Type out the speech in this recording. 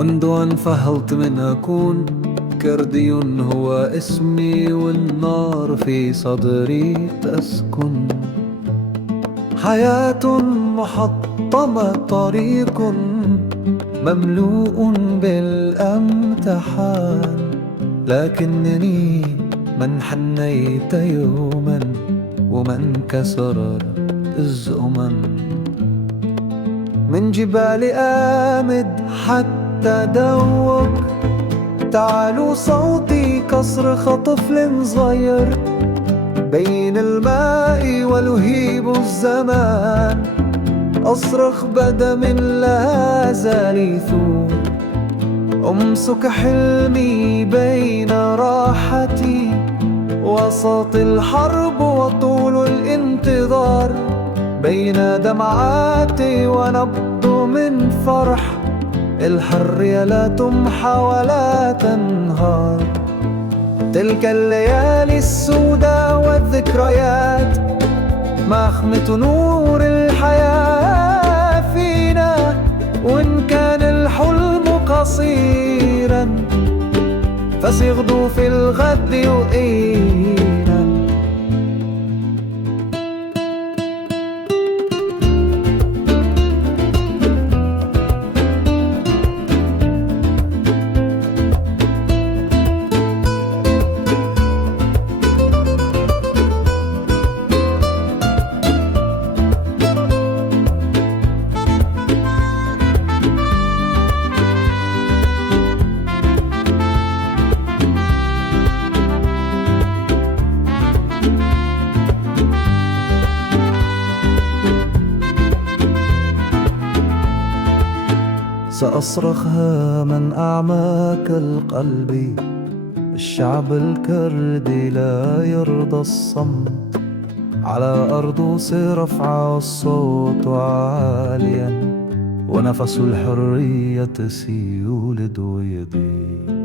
منذ أن فهلت من أكون كردي هو اسمي، والنار في صدري تسكن. حياة محطمة، طريق مملوء بالامتحان، لكنني من حنيت يوما ومن كسر الزمن. من جبال آمد حتى دوق، تعالوا صوتي كصرخ طفل صغير بين الماء ولهيب الزمان. أصرخ بدم لا زال يثور، أمسك حلمي بين راحتي وسط الحرب وطول الانتظار. بين دمعاتي ونبض من فرح، الحرية لا تمحى ولا تنهار. تلك الليالي السوداء والذكريات مخمة نور الحياة فينا، وإن كان الحلم قصيرا فسيغدو في الغد يؤينا. سأصرخها من أعماق القلب. الشعب الكردي لا يرضى الصمت، على أرضه سيرفع الصوت عاليا، ونفس الحرية سيولد ويضيء.